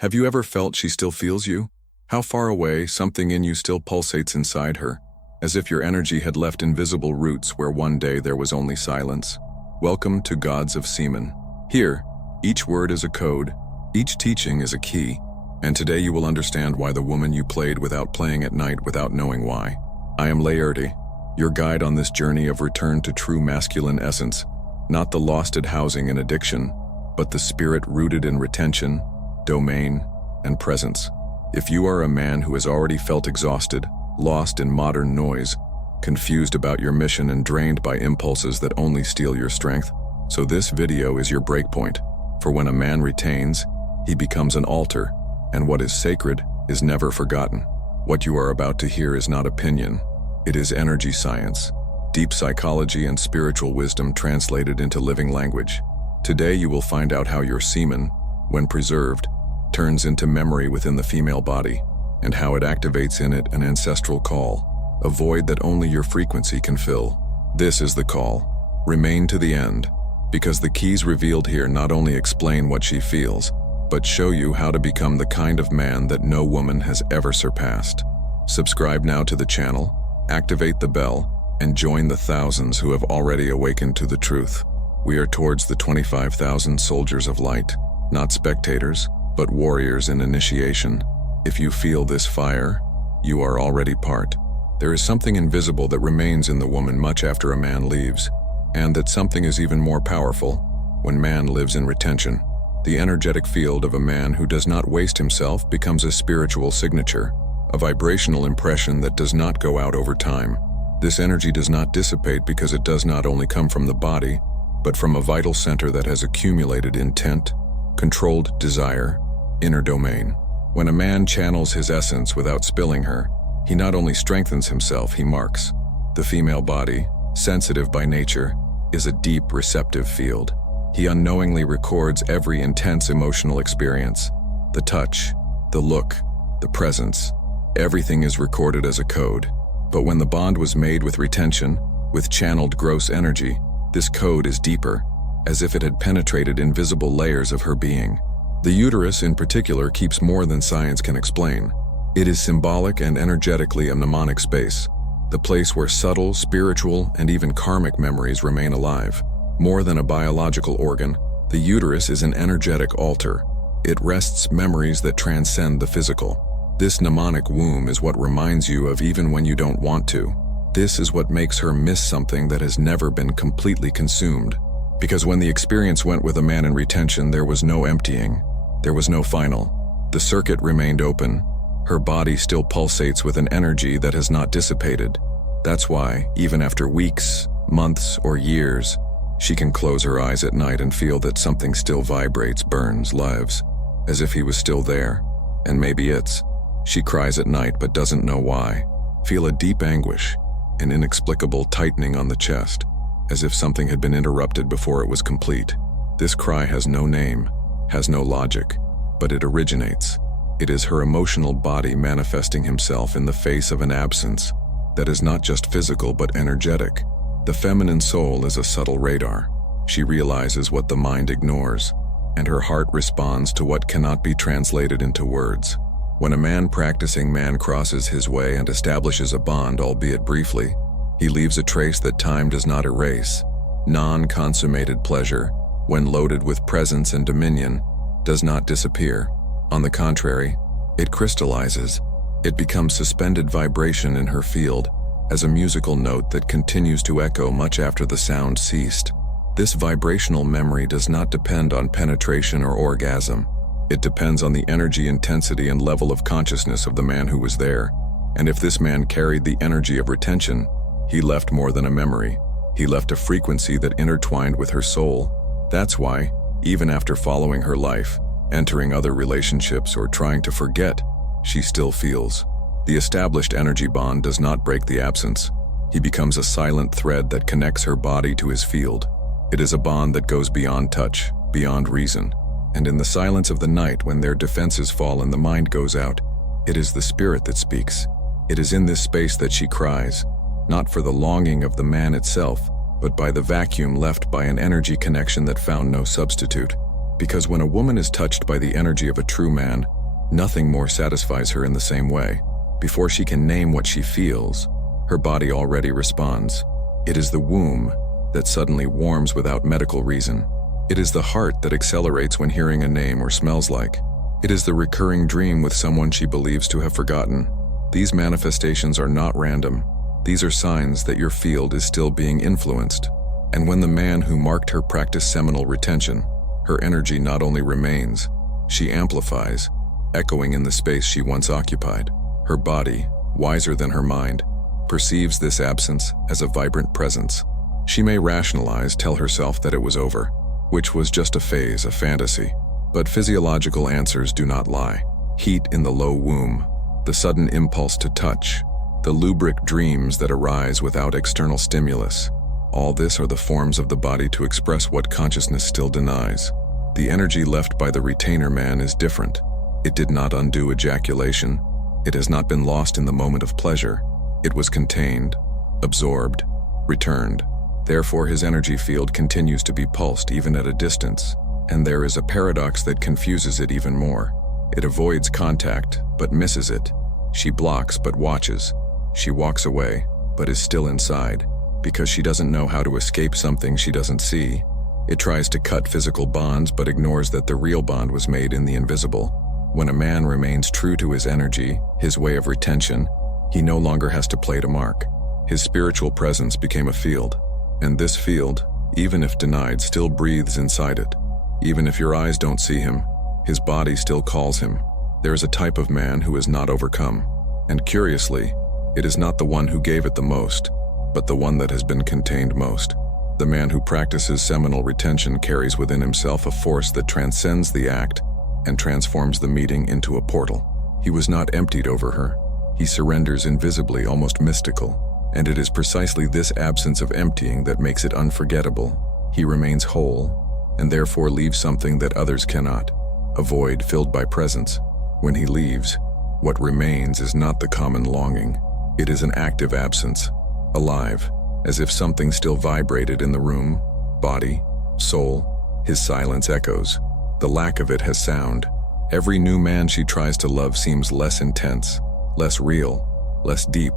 Have you ever felt she still feels you? How far away something in you still pulsates inside her, as if your energy had left invisible roots where one day there was only silence. Welcome to Gods of Semen. Here, each word is a code, each teaching is a key, and today you will understand why the woman you played without playing at night without knowing why. I am Laerty, your guide on this journey of return to true masculine essence, not the losted housing in addiction, but the spirit rooted in retention, domain, and presence. If you are a man who has already felt exhausted, lost in modern noise, confused about your mission and drained by impulses that only steal your strength, so this video is your breakpoint. For when a man retains, he becomes an altar, and what is sacred is never forgotten. What you are about to hear is not opinion, it is energy science, deep psychology and spiritual wisdom translated into living language. Today you will find out how your semen, when preserved, turns into memory within the female body, and how it activates in it an ancestral call, a void that only your frequency can fill. This is the call. Remain to the end, because the keys revealed here not only explain what she feels, but show you how to become the kind of man that no woman has ever surpassed. Subscribe now to the channel, activate the bell, and join the thousands who have already awakened to the truth. We are towards the 25,000 soldiers of light, not spectators, but warriors in initiation. If you feel this fire, you are already part. There is something invisible that remains in the woman much after a man leaves, and that something is even more powerful when man lives in retention. The energetic field of a man who does not waste himself becomes a spiritual signature, a vibrational impression that does not go out over time. This energy does not dissipate because it does not only come from the body, but from a vital center that has accumulated intent, controlled desire, inner domain. When a man channels his essence without spilling her, he not only strengthens himself, he marks. The female body, sensitive by nature, is a deep receptive field. He unknowingly records every intense emotional experience. The touch, the look, the presence, everything is recorded as a code. But when the bond was made with retention, with channeled gross energy, this code is deeper, as if it had penetrated invisible layers of her being. The uterus in particular keeps more than science can explain. It is symbolic and energetically a mnemonic space, the place where subtle, spiritual, and even karmic memories remain alive. More than a biological organ, the uterus is an energetic altar. It rests memories that transcend the physical. This mnemonic womb is what reminds you of even when you don't want to. This is what makes her miss something that has never been completely consumed. Because when the experience went with a man in retention, there was no emptying. There was no final. The circuit remained open. Her body still pulsates with an energy that has not dissipated. That's why, even after weeks, months, or years, she can close her eyes at night and feel that something still vibrates, burns, lives, as if he was still there. And maybe it's. She cries at night but doesn't know why. Feel a deep anguish, an inexplicable tightening on the chest, as if something had been interrupted before it was complete. This cry has no name, has no logic, but it originates. It is her emotional body manifesting himself in the face of an absence that is not just physical but energetic. The feminine soul is a subtle radar. She realizes what the mind ignores, and her heart responds to what cannot be translated into words. When a man practicing man crosses his way and establishes a bond, albeit briefly, he leaves a trace that time does not erase. Non-consummated pleasure, when loaded with presence and dominion, does not disappear. On the contrary, it crystallizes. It becomes suspended vibration in her field, as a musical note that continues to echo much after the sound ceased. This vibrational memory does not depend on penetration or orgasm. It depends on the energy intensity and level of consciousness of the man who was there. And if this man carried the energy of retention, he left more than a memory. He left a frequency that intertwined with her soul. That's why, even after following her life, entering other relationships, or trying to forget, she still feels. The established energy bond does not break the absence. He becomes a silent thread that connects her body to his field. It is a bond that goes beyond touch, beyond reason. And in the silence of the night, when their defenses fall and the mind goes out, it is the spirit that speaks. It is in this space that she cries, not for the longing of the man itself, but by the vacuum left by an energy connection that found no substitute. Because when a woman is touched by the energy of a true man, nothing more satisfies her in the same way. Before she can name what she feels, her body already responds. It is the womb that suddenly warms without medical reason. It is the heart that accelerates when hearing a name or smells like. It is the recurring dream with someone she believes to have forgotten. These manifestations are not random. These are signs that your field is still being influenced. And when the man who marked her practiced seminal retention, her energy not only remains, she amplifies, echoing in the space she once occupied. Her body, wiser than her mind, perceives this absence as a vibrant presence. She may rationalize, tell herself that it was over, which was just a phase, a fantasy. But physiological answers do not lie. Heat in the low womb, the sudden impulse to touch, the lubric dreams that arise without external stimulus. All this are the forms of the body to express what consciousness still denies. The energy left by the retainer man is different. It did not undo ejaculation. It has not been lost in the moment of pleasure. It was contained, absorbed, returned. Therefore, his energy field continues to be pulsed even at a distance, and there is a paradox that confuses it even more. It avoids contact, but misses it. She blocks, but watches. She walks away, but is still inside, because she doesn't know how to escape something she doesn't see. It tries to cut physical bonds, but ignores that the real bond was made in the invisible. When a man remains true to his energy, his way of retention, he no longer has to play to mark. His spiritual presence became a field. And this field, even if denied, still breathes inside it. Even if your eyes don't see him, his body still calls him. There is a type of man who is not overcome. And curiously, it is not the one who gave it the most, but the one that has been contained most. The man who practices seminal retention carries within himself a force that transcends the act and transforms the meeting into a portal. He was not emptied over her. He surrenders invisibly, almost mystical. And it is precisely this absence of emptying that makes it unforgettable. He remains whole, and therefore leaves something that others cannot, a void filled by presence. When he leaves, what remains is not the common longing. It is an active absence, alive, as if something still vibrated in the room, body, soul. His silence echoes. The lack of it has sound. Every new man she tries to love seems less intense, less real, less deep.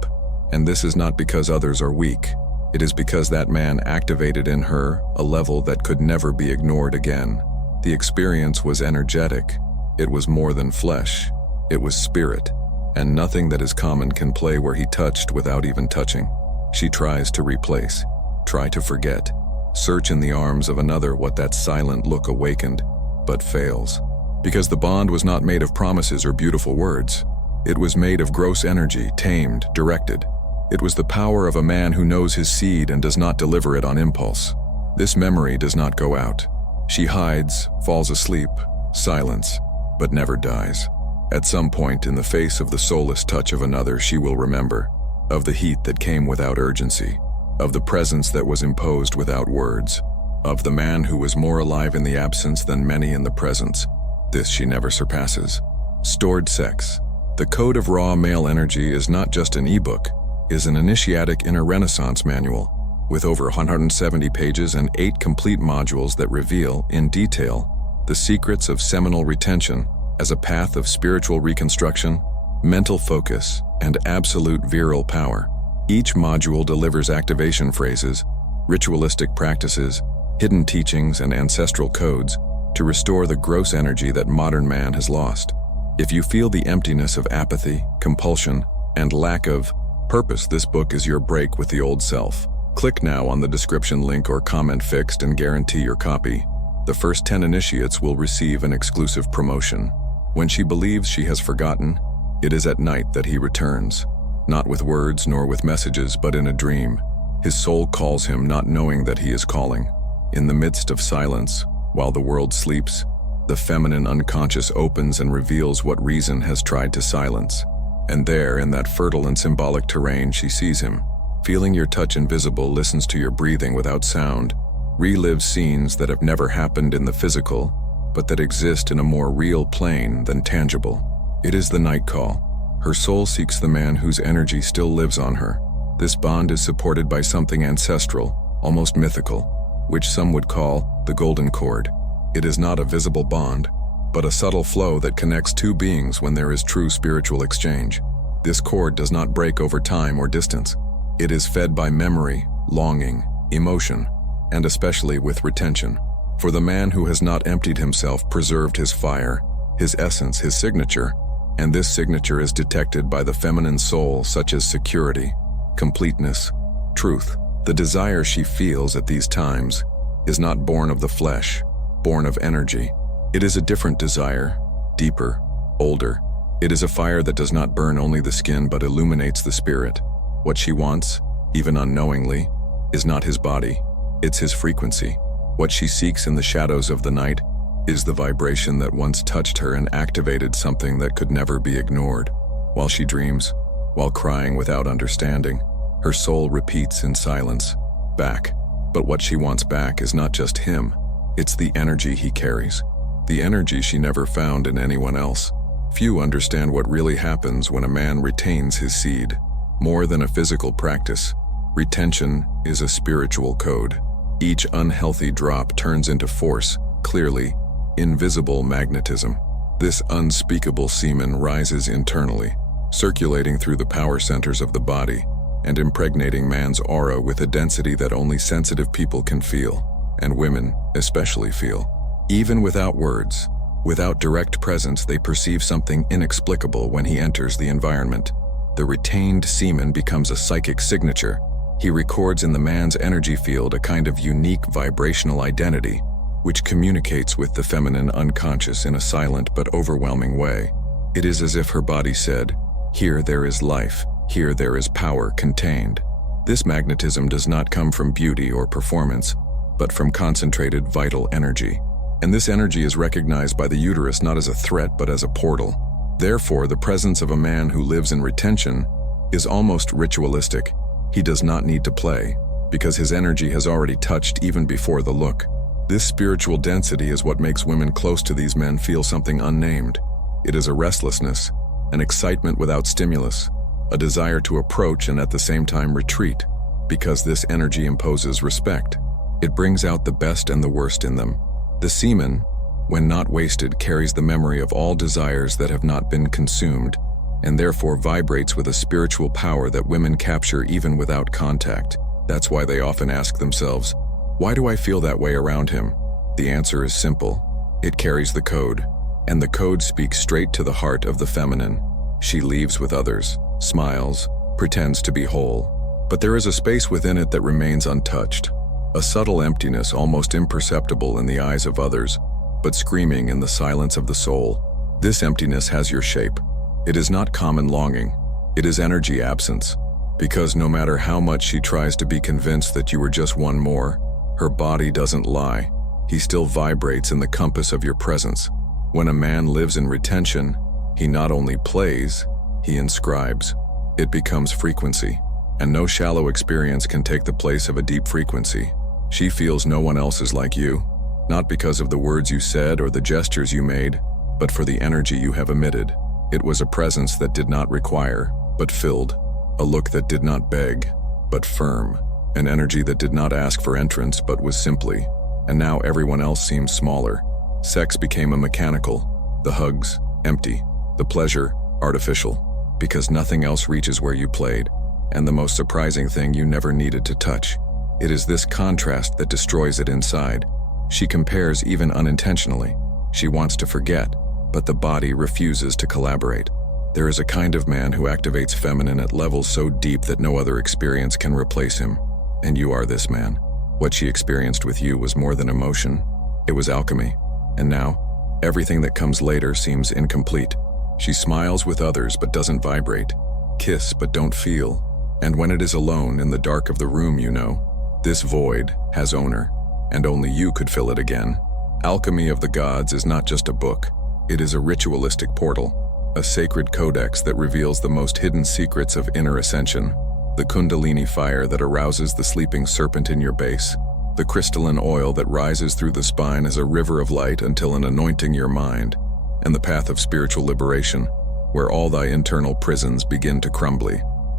And this is not because others are weak. It is because that man activated in her a level that could never be ignored again. The experience was energetic. It was more than flesh. It was spirit. And nothing that is common can play where he touched without even touching. She tries to replace, try to forget, search in the arms of another what that silent look awakened, but fails. Because the bond was not made of promises or beautiful words. It was made of gross energy, tamed, directed. It was the power of a man who knows his seed and does not deliver it on impulse. This memory does not go out. She hides, falls asleep, silence, but never dies. At some point in the face of the soulless touch of another, she will remember, of the heat that came without urgency, of the presence that was imposed without words, of the man who was more alive in the absence than many in the presence. This she never surpasses. Stored sex. The Code of Raw Male Energy is not just an ebook, is an initiatic inner renaissance manual, with over 170 pages and 8 complete modules that reveal, in detail, the secrets of seminal retention as a path of spiritual reconstruction, mental focus, and absolute virile power. Each module delivers activation phrases, ritualistic practices, hidden teachings, and ancestral codes to restore the gross energy that modern man has lost. If you feel the emptiness of apathy, compulsion, and lack of purpose, this book is your break with the old self. Click now on the description link or comment fixed and guarantee your copy. The first 10 initiates will receive an exclusive promotion. When she believes she has forgotten, it is at night that he returns, not with words nor with messages, but in a dream. His soul calls him, not knowing that he is calling. In the midst of silence, while the world sleeps, the feminine unconscious opens and reveals what reason has tried to silence. And there, in that fertile and symbolic terrain, she sees him, feeling your touch invisible, listens to your breathing without sound, relives scenes that have never happened in the physical, but that exist in a more real plane than tangible. It is the night call. Her soul seeks the man whose energy still lives on her. This bond is supported by something ancestral, almost mythical, which some would call the golden cord. It is not a visible bond, but a subtle flow that connects two beings when there is true spiritual exchange. This cord does not break over time or distance. It is fed by memory, longing, emotion, and especially with retention. For the man who has not emptied himself preserved his fire, his essence, his signature, and this signature is detected by the feminine soul, such as security, completeness, truth. The desire she feels at these times is not born of the flesh, born of energy. It is a different desire, deeper, older. It is a fire that does not burn only the skin but illuminates the spirit. What she wants, even unknowingly, is not his body, it's his frequency. What she seeks in the shadows of the night is the vibration that once touched her and activated something that could never be ignored. While she dreams, while crying without understanding, her soul repeats in silence, back. But what she wants back is not just him, it's the energy he carries. The energy she never found in anyone else. Few understand what really happens when a man retains his seed. More than a physical practice, retention is a spiritual code. Each unhealthy drop turns into force, clearly, invisible magnetism. This unspeakable semen rises internally, circulating through the power centers of the body and impregnating man's aura with a density that only sensitive people can feel, and women especially feel. Even without words, without direct presence, they perceive something inexplicable when he enters the environment. The retained semen becomes a psychic signature. He records in the man's energy field a kind of unique vibrational identity, which communicates with the feminine unconscious in a silent but overwhelming way. It is as if her body said, "Here there is life, here there is power contained." This magnetism does not come from beauty or performance, but from concentrated vital energy. And this energy is recognized by the uterus not as a threat but as a portal. Therefore, the presence of a man who lives in retention is almost ritualistic. He does not need to play, because his energy has already touched even before the look. This spiritual density is what makes women close to these men feel something unnamed. It is a restlessness, an excitement without stimulus, a desire to approach and at the same time retreat, because this energy imposes respect. It brings out the best and the worst in them. The semen, when not wasted, carries the memory of all desires that have not been consumed, and therefore vibrates with a spiritual power that women capture even without contact. That's why they often ask themselves, "Why do I feel that way around him?" The answer is simple. It carries the code, and the code speaks straight to the heart of the feminine. She leaves with others, smiles, pretends to be whole, but there is a space within it that remains untouched. A subtle emptiness almost imperceptible in the eyes of others, but screaming in the silence of the soul. This emptiness has your shape. It is not common longing. It is energy absence. Because no matter how much she tries to be convinced that you were just one more, her body doesn't lie. He still vibrates in the compass of your presence. When a man lives in retention, he not only plays, he inscribes. It becomes frequency, and no shallow experience can take the place of a deep frequency. She feels no one else is like you, not because of the words you said or the gestures you made, but for the energy you have emitted. It was a presence that did not require, but filled, a look that did not beg, but firm, an energy that did not ask for entrance but was simply, and now everyone else seems smaller. Sex became a mechanical, the hugs, empty, the pleasure, artificial, because nothing else reaches where you played, and the most surprising thing, you never needed to touch. It is this contrast that destroys it inside. She compares even unintentionally. She wants to forget, but the body refuses to collaborate. There is a kind of man who activates feminine at levels so deep that no other experience can replace him. And you are this man. What she experienced with you was more than emotion. It was alchemy. And now, everything that comes later seems incomplete. She smiles with others but doesn't vibrate, kiss but don't feel. And when it is alone in the dark of the room, you know, this void has owner, and only you could fill it again. Alchemy of the Gods is not just a book. It is a ritualistic portal, a sacred codex that reveals the most hidden secrets of inner ascension. The Kundalini fire that arouses the sleeping serpent in your base. The crystalline oil that rises through the spine as a river of light until an anointing your mind. And the path of spiritual liberation, where all thy internal prisons begin to crumble.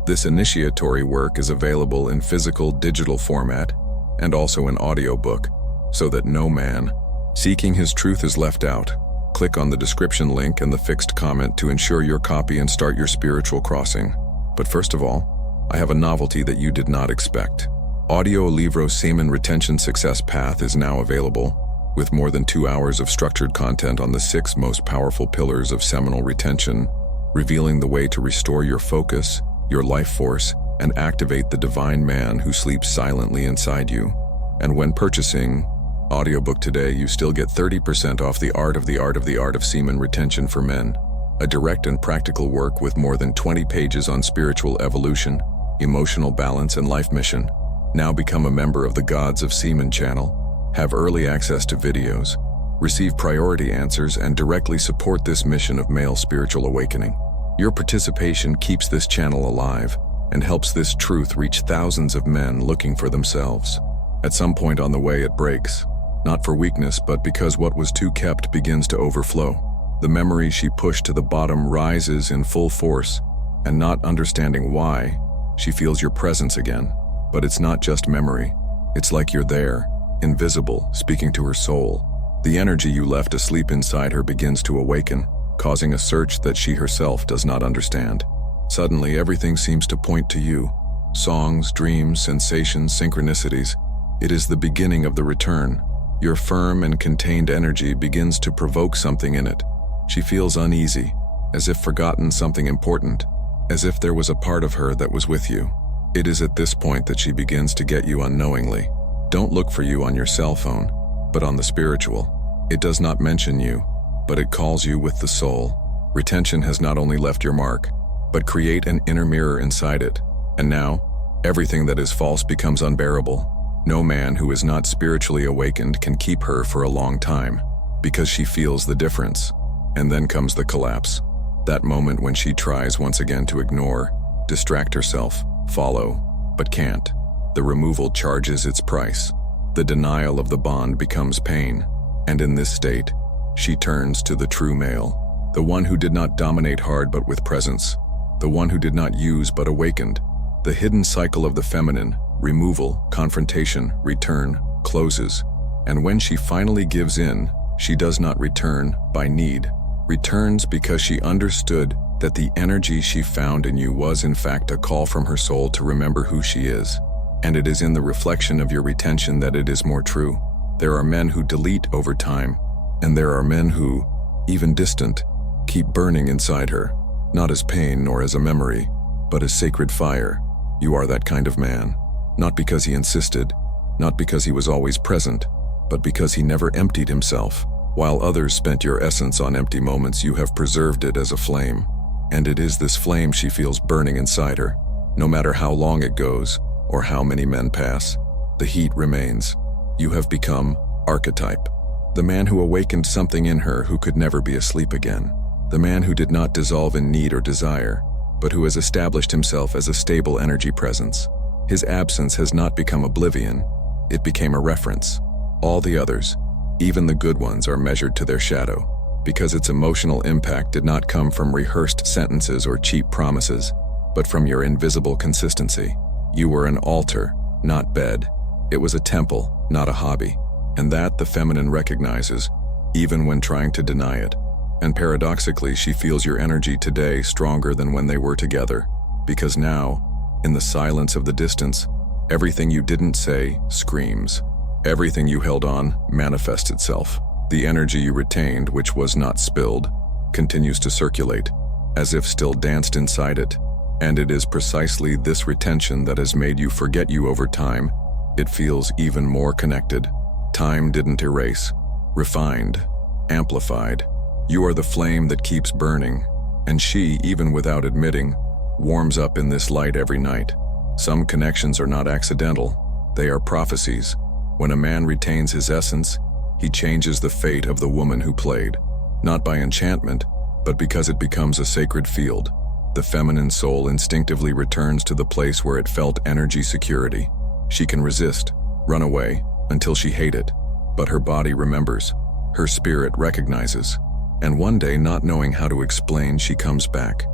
This initiatory work is available in physical digital format and also in audiobook, so that no man, Seeking His truth is left out. Click on the description link and the fixed comment to ensure your copy and start your spiritual crossing. But first of all, I have a novelty that you did not expect. Audio Libro Semen Retention Success Path is now available, with more than 2 hours of structured content on the 6 most powerful pillars of seminal retention, revealing the way to restore your focus, your life force, and activate the divine man who sleeps silently inside you. And when purchasing audiobook today, you still get 30% off the art of semen retention for men, a direct and practical work with more than 20 pages on spiritual evolution, emotional balance, and life mission. Now become a member of the Gods of Semen channel, have early access to videos, receive priority answers, and directly support this mission of male spiritual awakening. Your participation keeps this channel alive and helps this truth reach thousands of men looking for themselves. At some point on the way it breaks, not for weakness but because what was too kept begins to overflow. The memory she pushed to the bottom rises in full force, and not understanding why, she feels your presence again. But it's not just memory. It's like you're there, invisible, speaking to her soul. The energy you left asleep inside her begins to awaken, causing a search that she herself does not understand. Suddenly, everything seems to point to you. Songs, dreams, sensations, synchronicities. It is the beginning of the return. Your firm and contained energy begins to provoke something in it. She feels uneasy, as if forgotten something important, as if there was a part of her that was with you. It is at this point that she begins to get you unknowingly. Don't look for you on your cell phone, but on the spiritual. It does not mention you, but it calls you with the soul. Retention has not only left your mark, but create an inner mirror inside it. And now, everything that is false becomes unbearable. No man who is not spiritually awakened can keep her for a long time, because she feels the difference. And then comes the collapse. That moment when she tries once again to ignore, distract herself, follow, but can't. The removal charges its price. The denial of the bond becomes pain. And in this state, she turns to the true male, the one who did not dominate hard but with presence, the one who did not use but awakened. The hidden cycle of the feminine, removal, confrontation, return, closes. And when she finally gives in, she does not return by need, returns because she understood that the energy she found in you was in fact a call from her soul to remember who she is. And it is in the reflection of your retention that it is more true. There are men who delete over time, and there are men who, even distant, keep burning inside her, not as pain nor as a memory, but as sacred fire. You are that kind of man, not because he insisted, not because he was always present, but because he never emptied himself. While others spent your essence on empty moments, you have preserved it as a flame. And it is this flame she feels burning inside her. No matter how long it goes, or how many men pass, the heat remains. You have become archetype. The man who awakened something in her who could never be asleep again. The man who did not dissolve in need or desire, but who has established himself as a stable energy presence. His absence has not become oblivion, it became a reference. All the others, even the good ones, are measured to their shadow, because its emotional impact did not come from rehearsed sentences or cheap promises, but from your invisible consistency. You were an altar, not bed. It was a temple, not a hobby. And that the feminine recognizes, even when trying to deny it. And paradoxically, she feels your energy today stronger than when they were together, because now, in the silence of the distance, everything you didn't say screams. Everything you held on manifests itself. The energy you retained, which was not spilled, continues to circulate, as if still danced inside it. And it is precisely this retention that has made you forget you over time. It feels even more connected. Time didn't erase, refined, amplified. You are the flame that keeps burning, and she, even without admitting, warms up in this light every night. Some connections are not accidental, they are prophecies. When a man retains his essence, he changes the fate of the woman who played, not by enchantment, but because it becomes a sacred field. The feminine soul instinctively returns to the place where it felt energy security. She can resist, run away, until she hate it, but her body remembers, her spirit recognizes, and one day, not knowing how to explain, she comes back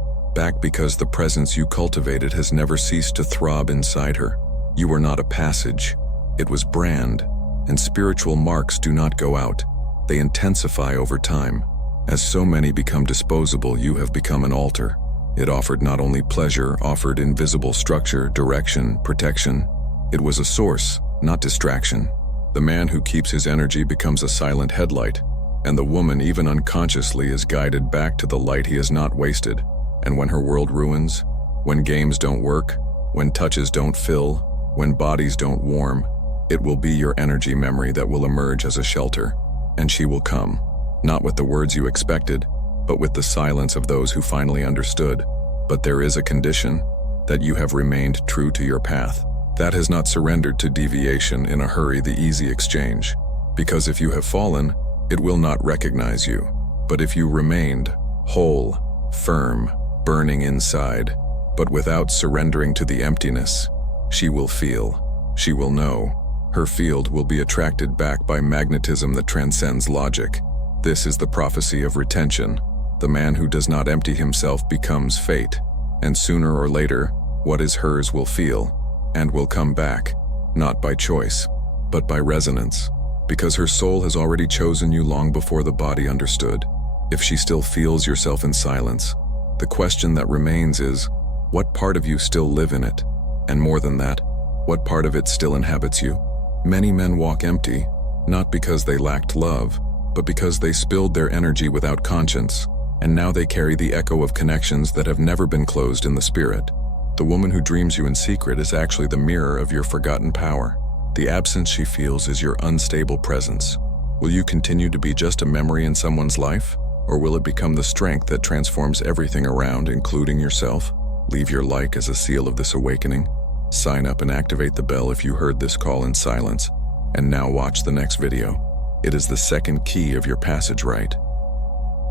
because the presence you cultivated has never ceased to throb inside her. You were not a passage, it was brand, and spiritual marks do not go out, They intensify over time. As so many become disposable, you have become an altar. It offered not only pleasure, offered invisible structure, direction, protection. It was a source, not distraction. The man who keeps his energy becomes a silent headlight, and the woman, even unconsciously, is guided back to the light he has not wasted. And when her world ruins, when games don't work, when touches don't fill, when bodies don't warm, it will be your energy memory that will emerge as a shelter. And she will come, not with the words you expected, but with the silence of those who finally understood. But there is a condition: that you have remained true to your path. That has not surrendered to deviation in a hurry, the easy exchange. Because if you have fallen, it will not recognize you. But if you remained, whole, firm, burning inside, but without surrendering to the emptiness, she will feel, she will know. Her field will be attracted back by magnetism that transcends logic. This is the prophecy of retention. The man who does not empty himself becomes fate, and sooner or later, what is hers will feel, and will come back, not by choice, but by resonance, because her soul has already chosen you long before the body understood. If she still feels yourself in silence, the question that remains is, what part of you still live in it? And more than that, what part of it still inhabits you? Many men walk empty, not because they lacked love, but because they spilled their energy without conscience, and now they carry the echo of connections that have never been closed in the spirit. The woman who dreams you in secret is actually the mirror of your forgotten power. The absence she feels is your unstable presence. Will you continue to be just a memory in someone's life? Or will it become the strength that transforms everything around, including yourself? Leave your like as a seal of this awakening. Sign up and activate the bell if you heard this call in silence. And now watch the next video. It is the second key of your passage rite.